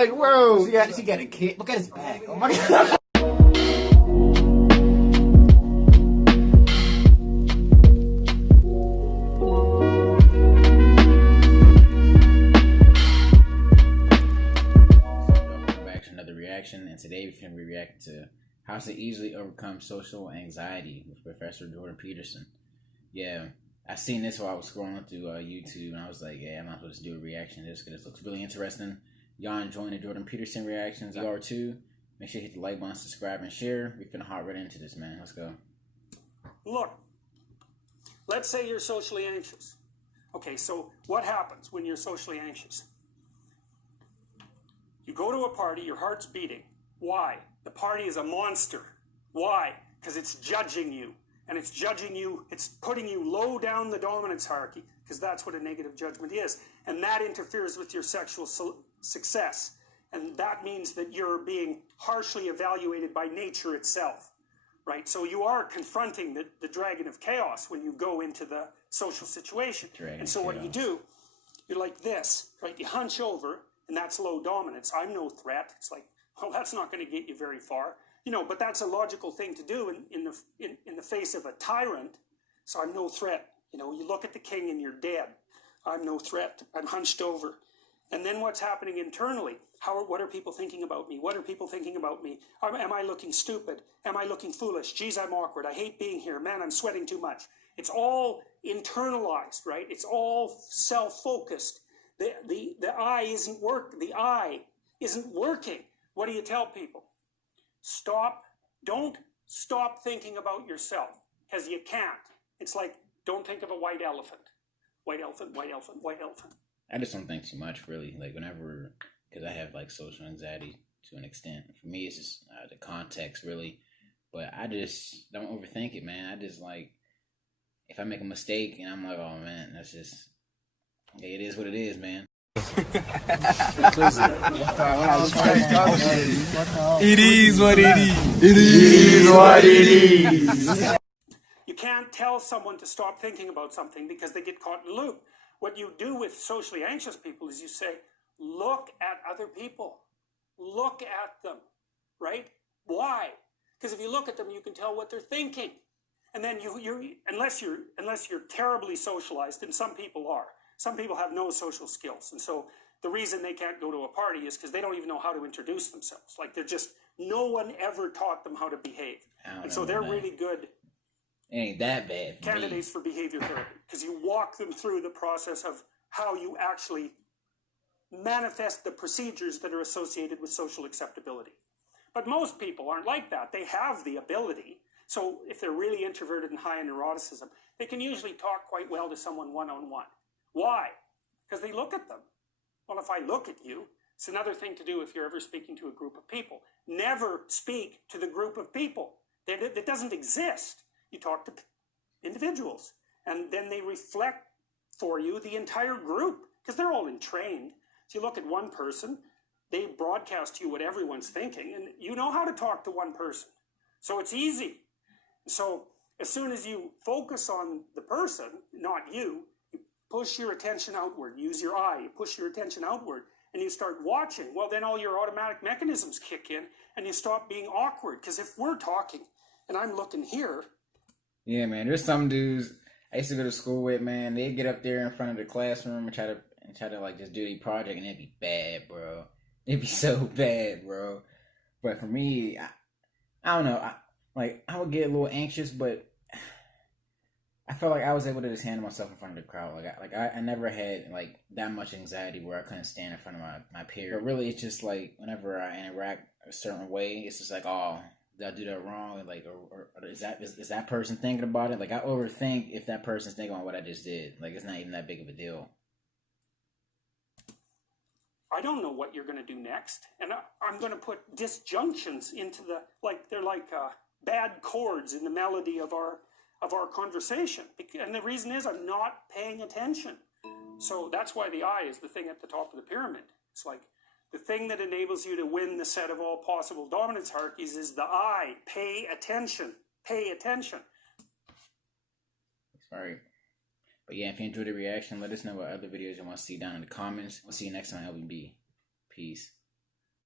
Like, bro, she got a kid. Look at his back. Oh my god. Welcome back to another reaction, and today we're going to be reacting to how to easily overcome social anxiety with Professor Jordan Peterson. Yeah, I seen this while I was scrolling through YouTube, and I was like, yeah, I might as well just do a reaction to this because this looks really interesting. Y'all enjoying the Jordan Peterson reactions? You are too. Make sure you hit the like button, subscribe, and share. We finna hop right into this, man. Let's go. Look, let's say you're socially anxious. Okay, so what happens when you're socially anxious? You go to a party, your heart's beating. Why? The party is a monster. Why? Because it's judging you. And it's judging you, it's putting you low down the dominance hierarchy, because that's what a negative judgment is. And that interferes with your sexual success. And that means that you're being harshly evaluated by nature itself, right? So you are confronting the dragon of chaos when you go into the social situation. And so what do? You're like this, right? You hunch over, and that's low dominance. I'm no threat. It's like, well, that's not going to get you very far. You know, but that's a logical thing to do in the face of a tyrant. So I'm no threat. You know, you look at the king and you're dead. I'm no threat. I'm hunched over. And then what's happening internally? What are people thinking about me? What are people thinking about me? Am I looking stupid? Am I looking foolish? Geez, I'm awkward. I hate being here. Man, I'm sweating too much. It's all internalized, right? It's all self-focused. The eye isn't The eye isn't working. What do you tell people? Don't stop thinking about yourself, because you can't. It's like, don't think of a white elephant. White elephant, white elephant, white elephant. I just don't think too much, really. Like, whenever, because I have, like, social anxiety to an extent. For me, it's just the context, really. But I just don't overthink it, man. I just, like, if I make a mistake, and I'm like, oh, man, that's just, yeah, it is what it is, man. It is what it is. It is what it is. You can't tell someone to stop thinking about something because they get caught in a loop. What you do with socially anxious people is you say, look at other people. Look at them, right? Why? Because if you look at them, you can tell what they're thinking. And then unless you're terribly socialized, and some people are. Some people have no social skills, and so the reason they can't go to a party is because they don't even know how to introduce themselves. Like, no one ever taught them how to behave. And so they're really good ain't that bad candidates for behavior therapy, because you walk them through the process of how you actually manifest the procedures that are associated with social acceptability. But most people aren't like that. They have the ability. So if they're really introverted and high in neuroticism, they can usually talk quite well to someone one-on-one. Why? Because they look at them. Well, if I look at you, it's another thing to do if you're ever speaking to a group of people. Never speak to the group of people. That doesn't exist. You talk to individuals, and then they reflect for you the entire group, because they're all entrained. So you look at one person, they broadcast to you what everyone's thinking, and you know how to talk to one person. So it's easy. So as soon as you focus on the person, not you, push your attention outward. Use your eye. You push your attention outward, and you start watching. Well, then all your automatic mechanisms kick in, and you stop being awkward. Because if we're talking, and I'm looking here. Yeah, man. There's some dudes I used to go to school with, man. They'd get up there in front of the classroom and try to like just do their project, and it'd be bad, bro. It'd be so bad, bro. But for me, I don't know. I would get a little anxious, but I felt like I was able to just handle myself in front of the crowd. I never had like that much anxiety where I couldn't stand in front of my peers. But really, it's just like whenever I interact a certain way, it's just like, oh, did I do that wrong? Like, or is that person thinking about it? Like, I overthink if that person's thinking about what I just did. Like, it's not even that big of a deal. I don't know what you're going to do next, and I'm going to put disjunctions into they're like bad chords in the melody of our conversation. And the reason is I'm not paying attention. So that's why the eye is the thing at the top of the pyramid. It's like the thing that enables you to win the set of all possible dominance hierarchies is the eye. Pay attention. Pay attention. Sorry. But yeah, if you enjoyed the reaction, let us know what other videos you want to see down in the comments. We'll see you next time on LBB. Peace.